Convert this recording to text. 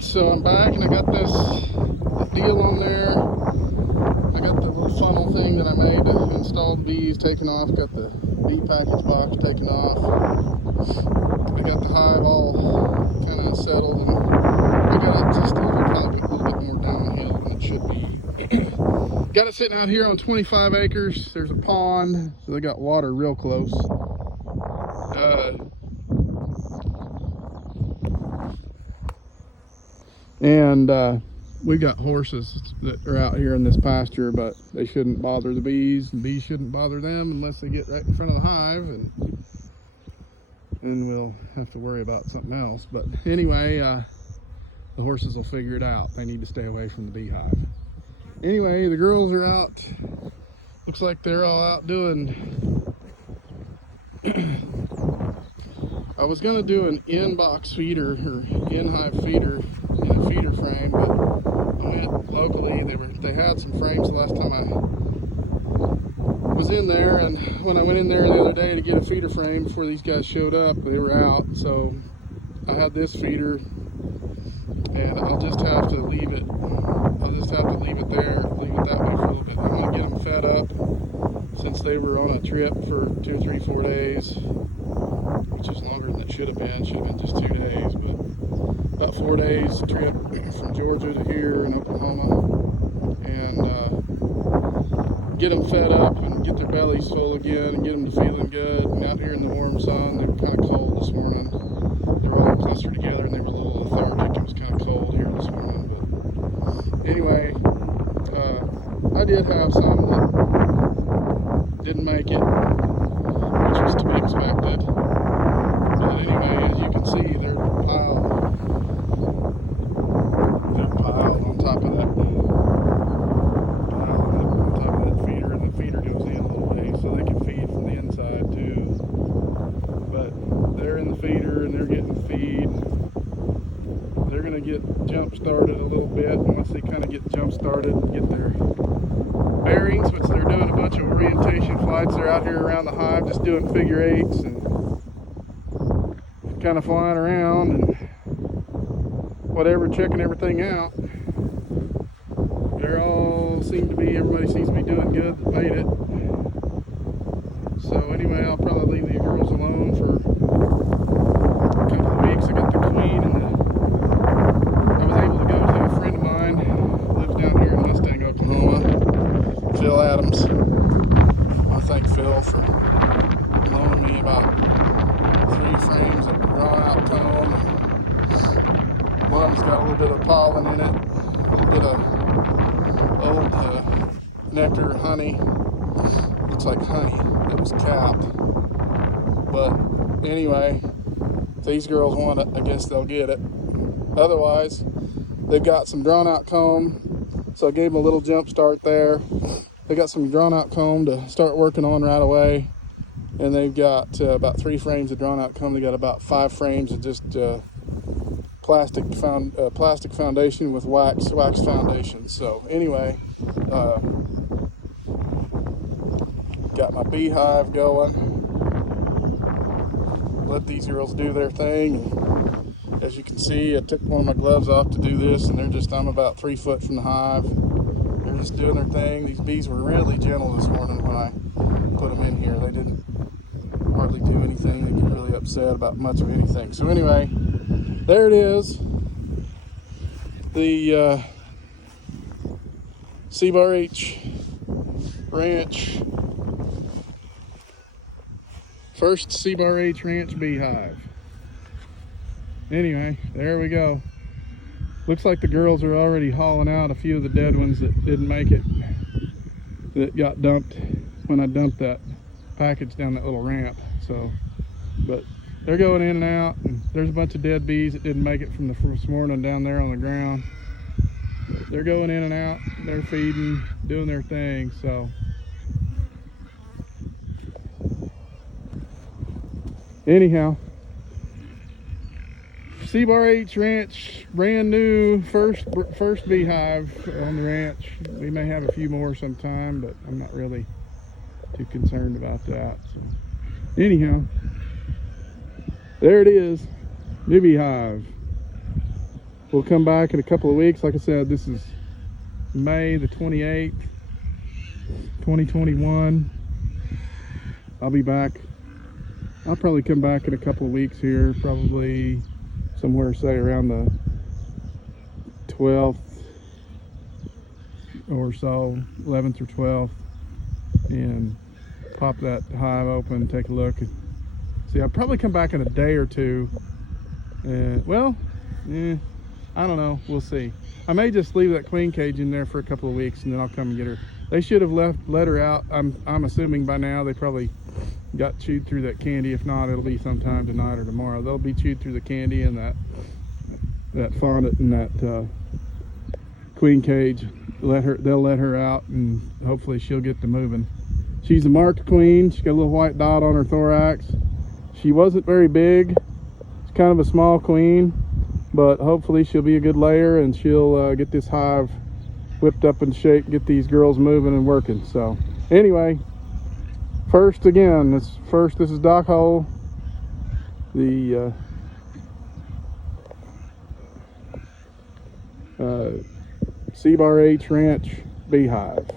Alright, so I'm back and I got this deal on there. I got the little funnel thing that I made to install the bees taken off. Got the bee package box taken off. I got the hive all kind of settled, and I got it just probably a little bit more downhill than it should be. Got it sitting out here on 25 acres. There's a pond, so they got water real close. We got horses that are out here in this pasture, but they shouldn't bother the bees, and bees shouldn't bother them unless they get right in front of the hive, and we'll have to worry about something else. But anyway, the horses will figure it out. They need to stay away from the beehive. Anyway, the girls are out. Looks like they're all out doing I was gonna do an in-box feeder or in-hive feeder in a feeder frame, but I went locally. They had some frames the last time I was in there, and when I went in there the other day to get a feeder frame before these guys showed up, they were out. So I had this feeder, and I'll just have to leave it. I'll just have to leave it there, leave it that way for a little bit. I want to get them fed up since they were on a trip for 2, 3, 4 days. Which is longer than it should have been. Should have been just 2 days, but about 4 days trip from Georgia to here in Oklahoma, and get them fed up and get their bellies full again and get them to feeling good. And out here in the warm sun, they were kind of cold this morning. They were all clustered together and they were a little lethargic. It was kind of cold here this morning, but anyway, I did have some that didn't make it, which was to be expected. But anyway, as you can see, they're piled on top of that feeder, and the feeder goes in a little way, so they can feed from the inside too. But they're in the feeder and they're getting feed. They're gonna get jump started a little bit, and once they kind of get jump started and get their bearings, which they're doing a bunch of orientation flights. They're out here around the hive just doing figure eights and kind of flying around and whatever, checking everything out. Everybody seems to be doing good that made it. So anyway, I'll probably leave the girls alone for a couple of weeks. I got the queen, and I was able to go to a friend of mine who lives down here in Mustang, Oklahoma, Phil Adams. I thank Phil for loaning me about 3 frames of drawn out comb. One's got a little bit of pollen in it, a little bit of old nectar, honey. Looks like honey that was capped. But anyway, if these girls want it, I guess they'll get it. Otherwise, they've got some drawn out comb, so I gave them a little jump start there. They got some drawn out comb to start working on right away. And they've got about 3 frames of drawn out comb. They got about 5 frames of just plastic foundation with wax foundation. So anyway, got my beehive going. Let these girls do their thing. And as you can see, I took one of my gloves off to do this, and I'm about 3 foot from the hive. They're just doing their thing. These bees were really gentle this morning when I put them in here. They didn't hardly do anything. They get really upset about much of anything. So anyway, there it is. The C-Bar H Ranch, first C-Bar H Ranch beehive. Anyway, there we go. Looks like the girls are already hauling out a few of the dead ones that didn't make it, that got dumped when I dumped that package down that little ramp. So, but they're going in and out, and there's a bunch of dead bees that didn't make it from the first morning down there on the ground. But they're going in and out, they're feeding, doing their thing. So anyhow, C-Bar H Ranch, brand new, first beehive on the ranch. We may have a few more sometime, but I'm not really too concerned about that. So anyhow, there it is, new beehive. we'll come back in a couple of weeks. Like I said, this is May the 28th, 2021. I'll be back. I'll probably come back in a couple of weeks here, probably somewhere, say around the 12th or so, 11th or 12th, and pop that hive open, take a look. See, I'll probably come back in a day or two. Well, I don't know. We'll see. I may just leave that queen cage in there for a couple of weeks, and then I'll come and get her. They should have let her out. I'm assuming by now they probably got chewed through that candy. If not, it'll be sometime tonight or tomorrow. They'll be chewed through the candy and that fondant and that queen cage. They'll let her out, and hopefully she'll get to moving. She's a marked queen. She's got a little white dot on her thorax. She wasn't very big. It's kind of a small queen, but hopefully she'll be a good layer, and she'll get this hive whipped up in shape, get these girls moving and working. So anyway, first this is Doc Hole, the C-Bar H Ranch beehive.